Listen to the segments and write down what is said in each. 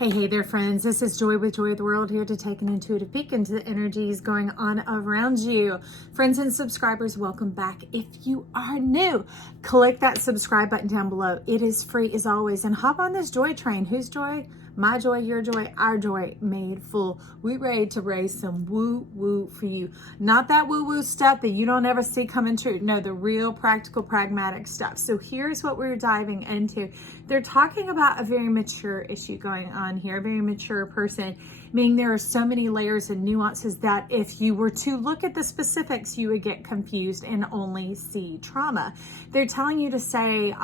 Hey there, friends. This is Joy with Joy of the World, here to take an intuitive peek into the energies going on around you. Friends and subscribers, welcome back. If you are new, click that subscribe button down below. It is free as always. And hop on this joy train. Whose joy? My joy, your joy, our joy made full. We ready to raise some woo-woo for you. Not that woo-woo stuff that you don't ever see coming true. No, the real practical, pragmatic stuff. So here's what we're diving into. They're talking about a very mature issue going on here, a very mature person, meaning there are so many layers and nuances that if you were to look at the specifics, you would get confused and only see trauma. They're telling you to say,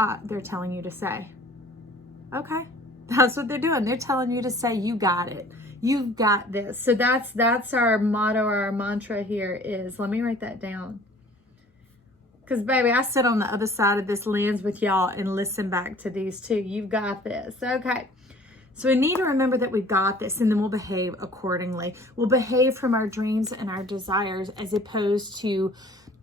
okay. That's what they're doing. They're telling you to say, you got it. You've got this. So that's our motto, our mantra here is, let me write that down. Because, baby, I sit on the other side of this lens with y'all and listen back to these too. You've got this. Okay. So we need to remember that we've got this, and then we'll behave accordingly. We'll behave from our dreams and our desires as opposed to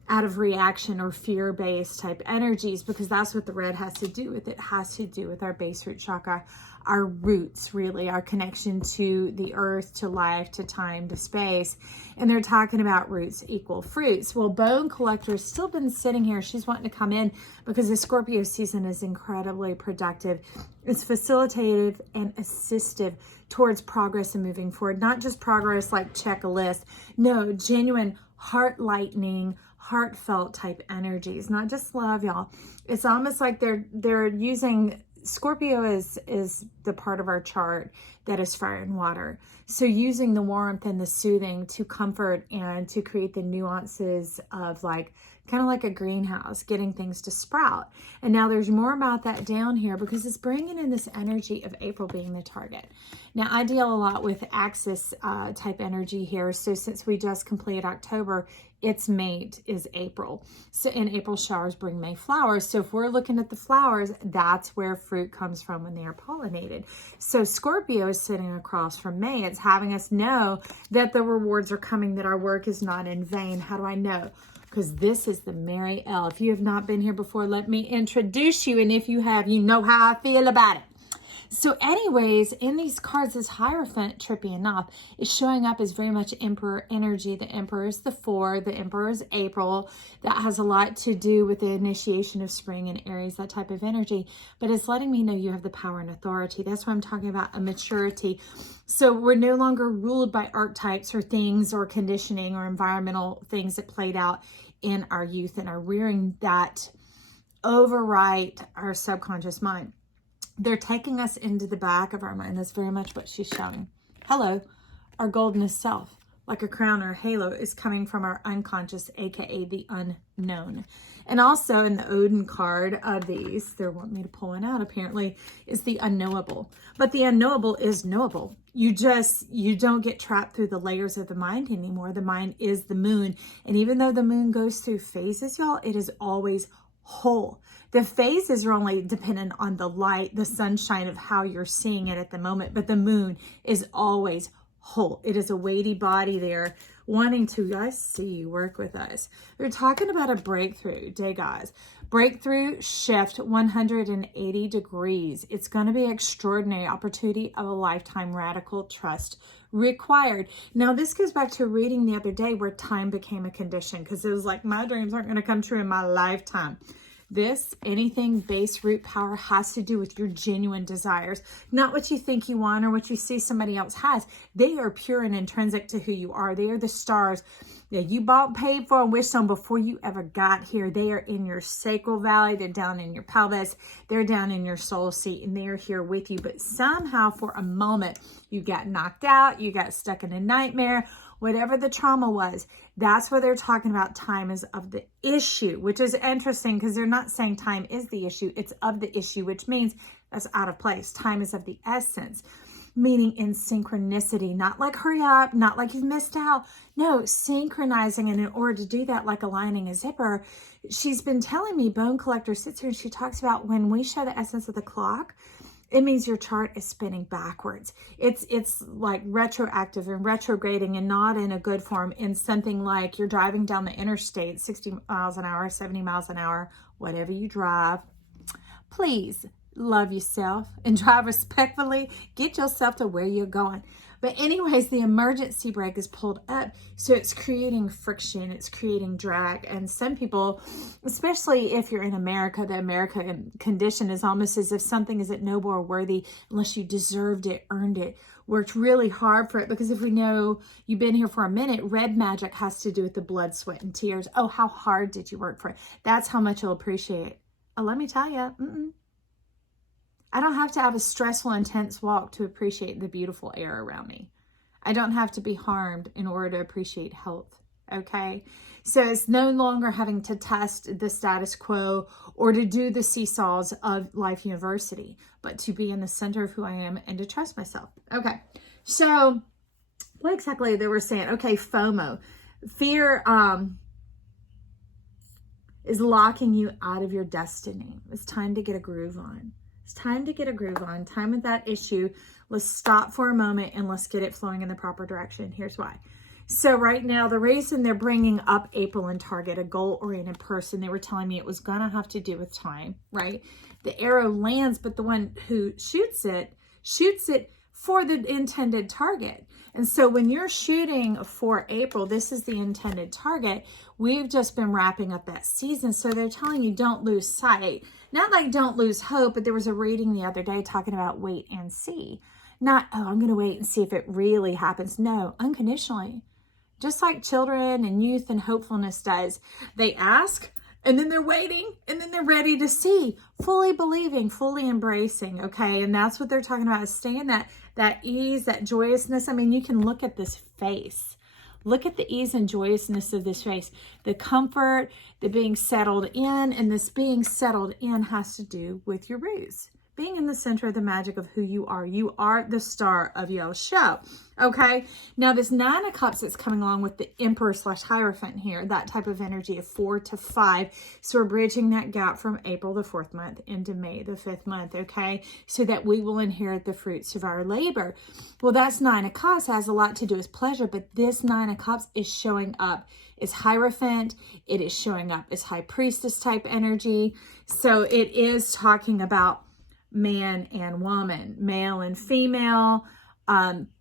out of reaction or fear-based type energies, because that's what the red has to do with. It has to do with our base root chakra, our roots, really, our connection to the earth, to life, to time, to space. And they're talking about roots equal fruits. Well, Bone Collector's still been sitting here. She's wanting to come in because the Scorpio season is incredibly productive. It's facilitative and assistive towards progress and moving forward. Not just progress like check a list. No, genuine heart lightening, heartfelt type energies, not just love, y'all. It's almost like they're using Scorpio is the part of our chart that is fire and water. So using the warmth and the soothing to comfort and to create the nuances of like, kind of like a greenhouse, getting things to sprout. And now there's more about that down here because it's bringing in this energy of April being the target. Now I deal a lot with axis type energy here. So since we just completed October, its mate is April. So in April showers bring May flowers. So if we're looking at the flowers, that's where fruit comes from when they are pollinated. So Scorpio is sitting across from May. It's having us know that the rewards are coming, that our work is not in vain. How do I know? Because this is the Mary L. If you have not been here before, let me introduce you. And if you have, you know how I feel about it. So anyways, in these cards, this Hierophant, trippy enough, is showing up as very much Emperor energy. The Emperor is the 4, the Emperor is April. That has a lot to do with the initiation of spring and Aries, that type of energy. But it's letting me know you have the power and authority. That's why I'm talking about a maturity. So we're no longer ruled by archetypes or things or conditioning or environmental things that played out in our youth and our rearing that overwrite our subconscious mind. They're taking us into the back of our mind. That's very much what she's showing. Hello, our golden self, like a crown or a halo, is coming from our unconscious, aka the unknown. And also in the Odin card of these, they want me to pull one out apparently, is the unknowable. But the unknowable is knowable. You don't get trapped through the layers of the mind anymore. The mind is the moon. And even though the moon goes through phases, y'all, it is always whole. The phases are only dependent on the light, the sunshine of how you're seeing it at the moment, but the moon is always whole. It is a weighty body there wanting to, I see you, work with us. They're talking about a breakthrough day, guys. Breakthrough shift 180 degrees. It's going to be extraordinary opportunity of a lifetime, radical trust required. Now, this goes back to a reading the other day where time became a condition because it was like, my dreams aren't going to come true in my lifetime. This, anything base root power, has to do with your genuine desires, not what you think you want or what you see somebody else has. They are pure and intrinsic to who you are. They are the stars that you bought, paid for, and wished on before you ever got here. They are in your sacral valley. They're down in your pelvis. They're down in your soul seat, and they are here with you. But somehow, for a moment, you got knocked out. You got stuck in a nightmare. Whatever the trauma was, that's where they're talking about time is of the issue, which is interesting because they're not saying time is the issue. It's of the issue, which means that's out of place. Time is of the essence, meaning in synchronicity, not like hurry up, not like you've missed out. No, synchronizing. And in order to do that, like aligning a zipper, she's been telling me, Bone Collector sits here and she talks about when we show the essence of the clock, it means your chart is spinning backwards. It's like retroactive and retrograding, and not in a good form, in something like you're driving down the interstate 60 miles an hour, 70 miles an hour, whatever you drive. Please love yourself, and drive respectfully. Get yourself to where you're going. But anyways, the emergency brake is pulled up, so it's creating friction, it's creating drag. And some people, especially if you're in America, the American condition is almost as if something isn't noble or worthy unless you deserved it, earned it, worked really hard for it. Because if we know you've been here for a minute, red magic has to do with the blood, sweat, and tears. Oh, how hard did you work for it? That's how much you'll appreciate it. Let me tell you, I don't have to have a stressful, intense walk to appreciate the beautiful air around me. I don't have to be harmed in order to appreciate health, okay? So it's no longer having to test the status quo or to do the seesaws of life university, but to be in the center of who I am and to trust myself. Okay, so what exactly they were saying? Okay, FOMO. Fear is locking you out of your destiny. It's time to get a groove on. It's time to get a groove on. Time with that issue. Let's stop for a moment and let's get it flowing in the proper direction. Here's why. So right now, the reason they're bringing up April and Target, a goal-oriented person, they were telling me it was going to have to do with time, right? The arrow lands, but the one who shoots it for the intended target. And so when you're shooting for April, this is the intended target. We've just been wrapping up that season. So they're telling you don't lose sight. Not like don't lose hope, but there was a reading the other day talking about wait and see. Not, oh, I'm going to wait and see if it really happens. No, unconditionally. Just like children and youth and hopefulness does. They ask, and then they're waiting, and then they're ready to see, fully believing, fully embracing, okay? And that's what they're talking about, is staying that ease, that joyousness. I mean, you can look at this face. Look at the ease and joyousness of this face. The comfort, the being settled in, and this being settled in has to do with your roots. Being in the center of the magic of who you are. You are the star of your show. Okay. Now this 9 of Cups that's coming along with the Emperor / Hierophant here, that type of energy of 4 to 5. So we're bridging that gap from April, the 4th month, into May, the 5th month. Okay. So that we will inherit the fruits of our labor. Well, that's 9 of Cups has a lot to do with pleasure, but this 9 of Cups is showing up as Hierophant. It is showing up as High Priestess type energy. So it is talking about man and woman, male and female,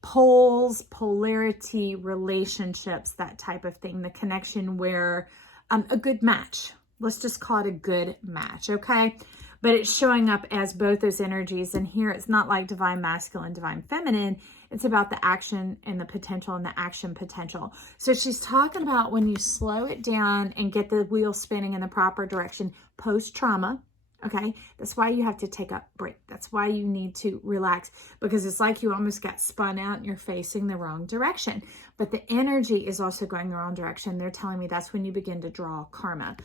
poles, polarity, relationships, that type of thing. The connection where a good match. Let's just call it a good match, okay? But it's showing up as both those energies. And here it's not like divine masculine, divine feminine. It's about the action and the potential and the action potential. So she's talking about when you slow it down and get the wheel spinning in the proper direction post-trauma. Okay, that's why you have to take a break. That's why you need to relax, because it's like you almost got spun out and you're facing the wrong direction. But the energy is also going the wrong direction. They're telling me that's when you begin to draw karma.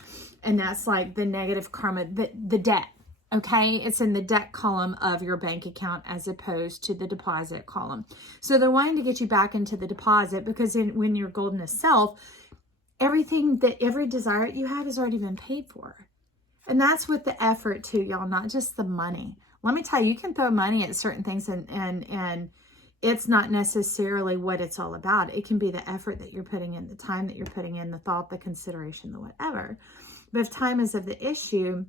And that's like the negative karma, the debt. Okay, it's in the debt column of your bank account as opposed to the deposit column. So they're wanting to get you back into the deposit, because when you're golden as self, every desire you have has already been paid for. And that's with the effort too, y'all, not just the money. Let me tell you, you can throw money at certain things and it's not necessarily what it's all about. It can be the effort that you're putting in, the time that you're putting in, the thought, the consideration, the whatever. But if time is of the issue,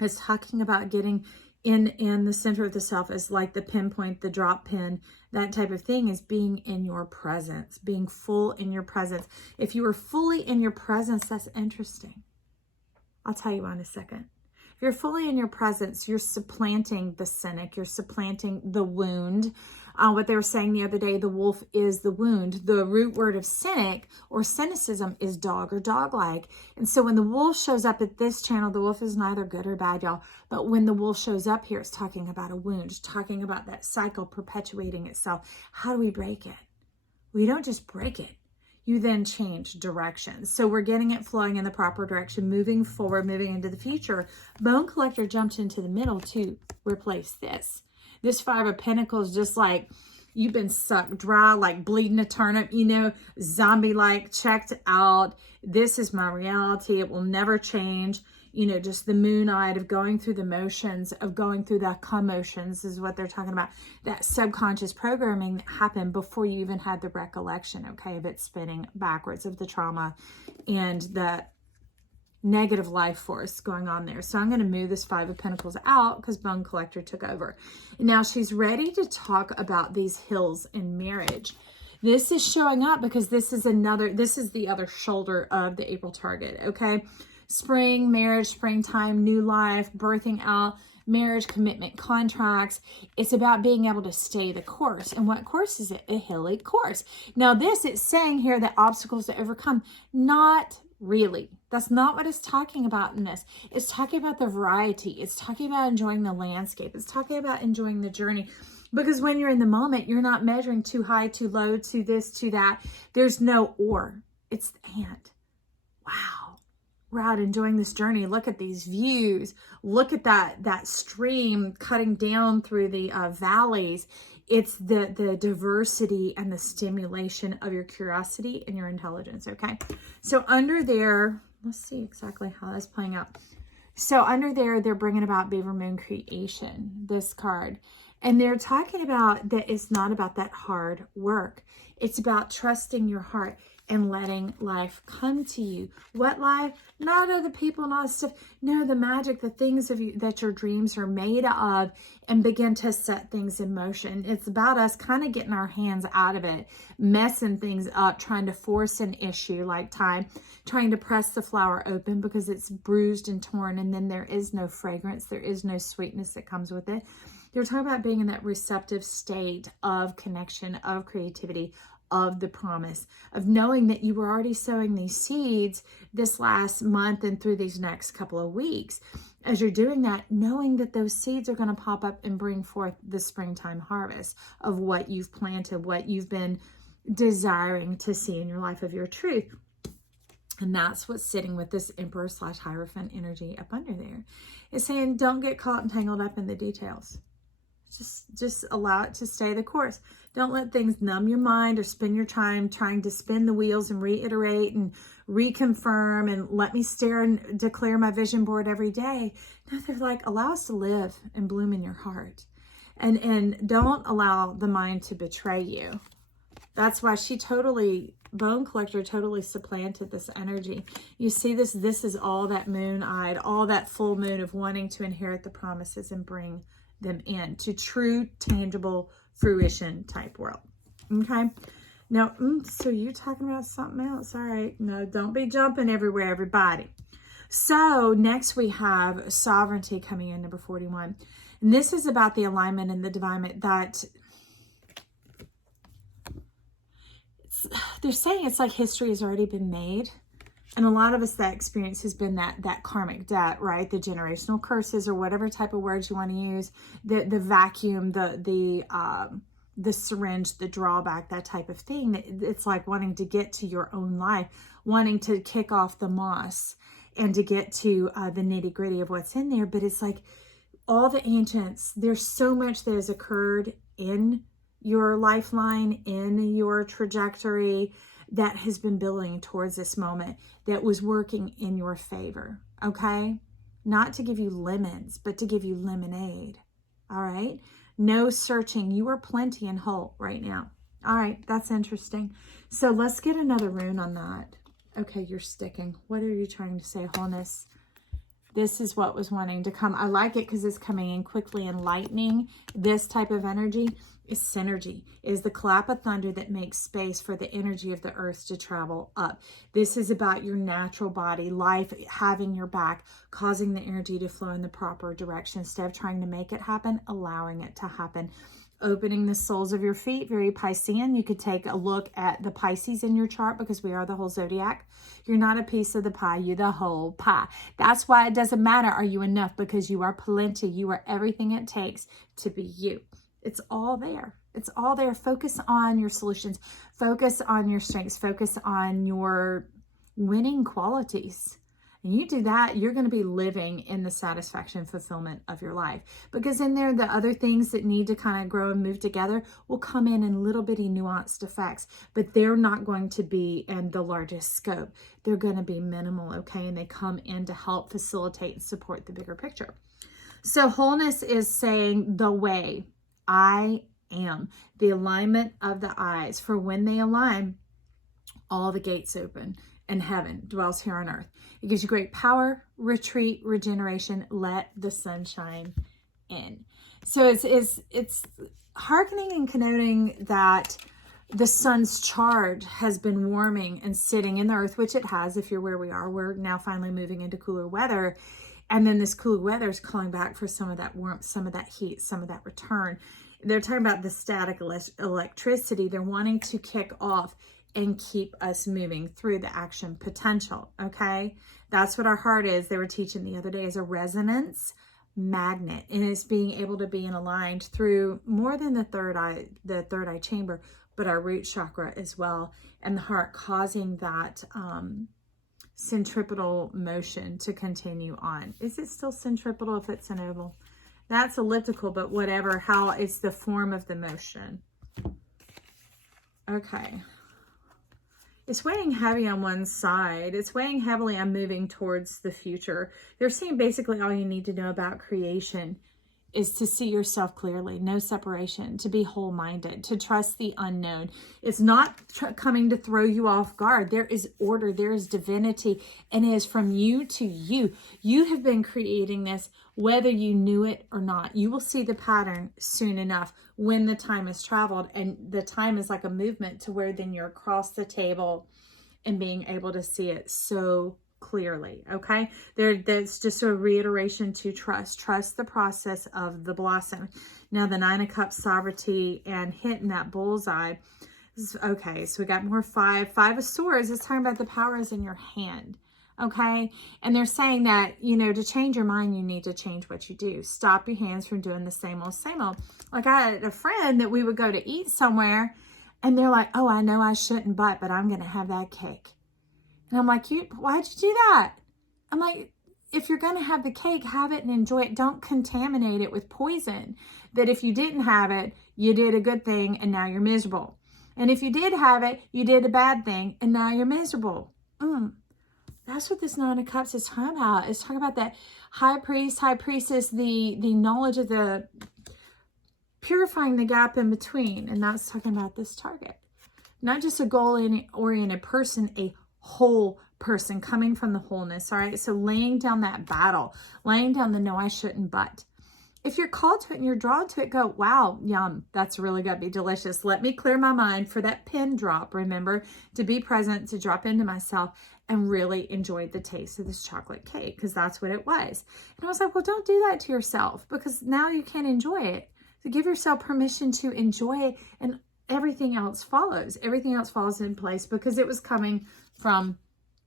it's talking about getting in the center of the self as like the pinpoint, the drop pin, that type of thing, is being in your presence, being full in your presence. If you are fully in your presence, that's interesting. I'll tell you why in a second. If you're fully in your presence, you're supplanting the cynic. You're supplanting the wound. What they were saying the other day, the wolf is the wound. The root word of cynic or cynicism is dog or dog-like. And so when the wolf shows up at this channel, the wolf is neither good or bad, y'all. But when the wolf shows up here, it's talking about a wound, talking about that cycle perpetuating itself. How do we break it? We don't just break it. You then change direction. So we're getting it flowing in the proper direction, moving forward, moving into the future. Bone Collector jumped into the middle to replace this. This 5 of Pentacles, just like you've been sucked dry, like bleeding a turnip, zombie-like, checked out. This is my reality. It will never change. Just the moon-eyed of going through the motions, of going through the commotions is what they're talking about. That subconscious programming that happened before you even had the recollection, okay, of it spinning backwards, of the trauma and the negative life force going on there. So I'm going to move this Five of Pentacles out because Bone Collector took over. Now she's ready to talk about these hills in marriage. This is showing up because this is the other shoulder of the April target, okay? Spring, marriage, springtime, new life, birthing out, marriage, commitment, contracts. It's about being able to stay the course. And what course is it? A hilly course. Now this, it's saying here that obstacles to overcome. Not really. That's not what it's talking about in this. It's talking about the variety. It's talking about enjoying the landscape. It's talking about enjoying the journey. Because when you're in the moment, you're not measuring too high, too low, to this, to that. There's no or. It's the and. Wow. We're out enjoying this journey. Look at these views. Look at that stream cutting down through the valleys. It's the diversity and the stimulation of your curiosity and your intelligence, okay? So under there, let's see exactly how that's playing out. So under there, they're bringing about Beaver Moon creation, this card. And they're talking about that it's not about that hard work. It's about trusting your heart and letting life come to you. What life? Not other people, not stuff. No, the magic, the things of you that your dreams are made of, and begin to set things in motion. It's about us kind of getting our hands out of it, messing things up, trying to force an issue like time, trying to press the flower open because it's bruised and torn, and then there is no fragrance, there is no sweetness that comes with it. They're talking about being in that receptive state of connection, of creativity, of the promise, of knowing that you were already sowing these seeds this last month and through these next couple of weeks. As you're doing that, knowing that those seeds are going to pop up and bring forth the springtime harvest of what you've planted, what you've been desiring to see in your life of your truth. And that's what's sitting with this Emperor / Hierophant energy up under there. It's saying, don't get caught and tangled up in the details. Just allow it to stay the course. Don't let things numb your mind or spin your time trying to spin the wheels and reiterate and reconfirm and let me stare and declare my vision board every day. No, they're like, allow us to live and bloom in your heart. And don't allow the mind to betray you. That's why Bone Collector totally supplanted this energy. You see this is all that moon-eyed, all that full moon of wanting to inherit the promises and bring them in to true, tangible fruition type world. Okay. Now, so you talking about something else? All right. No, don't be jumping everywhere, everybody. So next we have sovereignty coming in, number 41. And this is about the alignment and the divine that they're saying it's like history has already been made. And a lot of us, that experience has been that karmic debt, right? The generational curses, or whatever type of words you want to use, the vacuum, the syringe, the drawback, that type of thing. It's like wanting to get to your own life, wanting to kick off the moss and to get to the nitty gritty of what's in there. But it's like all the ancients, there's so much that has occurred in your lifeline, in your trajectory, that has been building towards this moment that was working in your favor, okay? Not to give you lemons, but to give you lemonade, all right? No searching. You are plenty and whole right now. All right, that's interesting. So let's get another rune on that. Okay, you're sticking. What are you trying to say, wholeness? This is what was wanting to come. I like it because it's coming in quickly and lightning. This type of energy is synergy. It is the clap of thunder that makes space for the energy of the earth to travel up. This is about your natural body, life having your back, causing the energy to flow in the proper direction. Instead of trying to make it happen, allowing it to happen. Opening the soles of your feet, very Piscean. You could take a look at the Pisces in your chart because we are the whole zodiac. You're not a piece of the pie, you're the whole pie. That's why it doesn't matter, are you enough? Because you are plenty. You are everything it takes to be you. It's all there. It's all there. Focus on your solutions. Focus on your strengths. Focus on your winning qualities. And you do that, you're going to be living in the satisfaction and fulfillment of your life. Because in there, the other things that need to kind of grow and move together will come in little bitty nuanced effects. But they're not going to be in the largest scope. They're going to be minimal, okay? And they come in to help facilitate and support the bigger picture. So wholeness is saying the way I am. The alignment of the eyes. For when they align, all the gates open. and heaven dwells here on earth. It gives you great power, retreat, regeneration. Let the sunshine in. So it's hearkening and connoting that the sun's charge has been warming and sitting in the earth, which it has. If you're where we are, we're now finally moving into cooler weather. And then this cooler weather is calling back for some of that warmth, some of that heat, some of that return. They're talking about the static electricity. They're wanting to kick off and keep us moving through the action potential, okay? That's what our heart is. They were teaching the other day, is a resonance magnet, and it's being able to be aligned through more than the third eye chamber, but our root chakra as well, and the heart, causing that centripetal motion to continue on. Is it still centripetal if it's an oval? That's elliptical, but whatever, how it's the form of the motion. Okay. It's weighing heavy on one side. It's weighing heavily on moving towards the future. They're saying basically all you need to know about creation is to see yourself clearly, no separation, to be whole-minded, to trust the unknown. It's not coming to throw you off guard. There is order, there is divinity, and it is from you to you. You have been creating this, whether you knew it or not. You will see the pattern soon enough when the time has traveled, and the time is like a movement to where then you're across the table and being able to see it so clearly, okay? That's just a reiteration to trust the process of the blossom. Now the Nine of Cups, sovereignty, and hitting that bullseye. Okay, so we got more five of swords. It's talking about the power is in your hand, okay? And they're saying that, you know, to change your mind, you need to change what you do. Stop your hands from doing the same old, same old. Like I had a friend that we would go to eat somewhere, and they're like, oh, I know I shouldn't, but I'm going to have that cake. And I'm like, why'd you do that? I'm like, if you're going to have the cake, have it and enjoy it. Don't contaminate it with poison. That if you didn't have it, you did a good thing and now you're miserable. And if you did have it, you did a bad thing and now you're miserable. That's what this Nine of Cups is talking about. It's talking about that high priest, high priestess, the knowledge of the purifying the gap in between. And that's talking about this target. Not just a goal-oriented person, a whole person coming from the wholeness. All right, so laying down that battle, laying down the no, I shouldn't, but if you're called to it and you're drawn to it, go, wow, yum, that's really gonna be delicious. Let me clear my mind for that pin drop. Remember to be present, to drop into myself and really enjoy the taste of this chocolate cake, because that's what it was. And I was like, well, don't do that to yourself, because now you can't enjoy it. So give yourself permission to enjoy it, and everything else follows. Everything else falls in place because it was coming from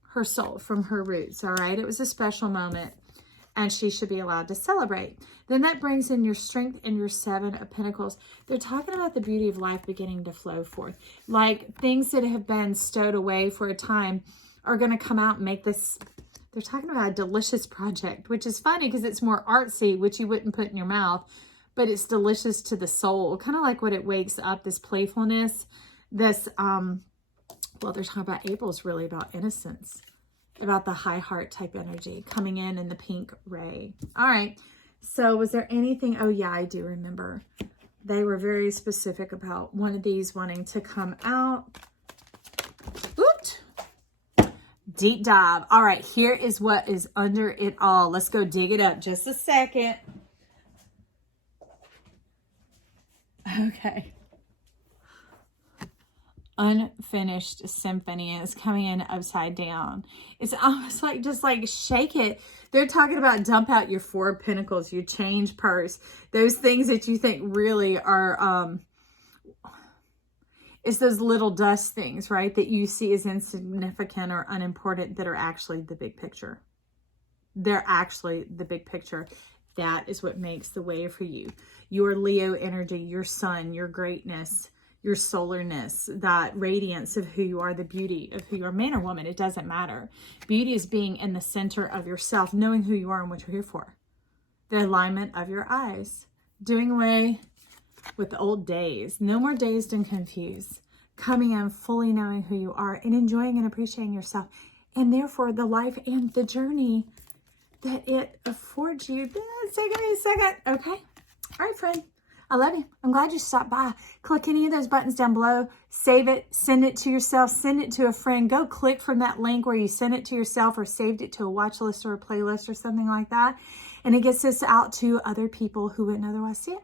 her soul, from her roots, all right? It was a special moment, and she should be allowed to celebrate. Then that brings in your strength and your Seven of Pentacles. They're talking about the beauty of life beginning to flow forth. Like things that have been stowed away for a time are going to come out and make this, they're talking about a delicious project, which is funny because it's more artsy, which you wouldn't put in your mouth, but it's delicious to the soul. Kind of like what it wakes up, this playfulness, this, well, they're talking about April's really about innocence, about the high heart type energy coming in the pink ray. All right. So was there anything? Oh yeah, I do remember. They were very specific about one of these wanting to come out. Oot! Deep dive. All right. Here is what is under it all. Let's go dig it up. Just a second. Okay. Unfinished symphony is coming in upside down. It's almost like just like shake it. They're talking about dump out your Four of Pentacles, your change purse, those things that you think really are it's those little dust things, right, that you see as insignificant or unimportant that are actually the big picture. They're actually the big picture. That is what makes the way for you. Your Leo energy, your sun, your greatness, your solarness, that radiance of who you are, the beauty of who you are, man or woman, it doesn't matter. Beauty is being in the center of yourself, knowing who you are and what you're here for. The alignment of your eyes, doing away with the old days, no more dazed and confused, coming in fully knowing who you are and enjoying and appreciating yourself, and therefore the life and the journey that it affords you. So give me a second, okay? All right, friend. I love you. I'm glad you stopped by. Click any of those buttons down below. Save it. Send it to yourself. Send it to a friend. Go click from that link where you sent it to yourself or saved it to a watch list or a playlist or something like that. And it gets this out to other people who wouldn't otherwise see it.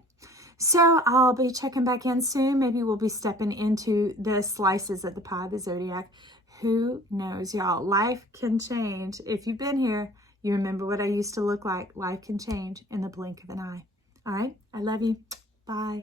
So I'll be checking back in soon. Maybe we'll be stepping into the slices of the pie of the zodiac. Who knows, y'all? Life can change. If you've been here, you remember what I used to look like. Life can change in the blink of an eye. All right? I love you. Bye.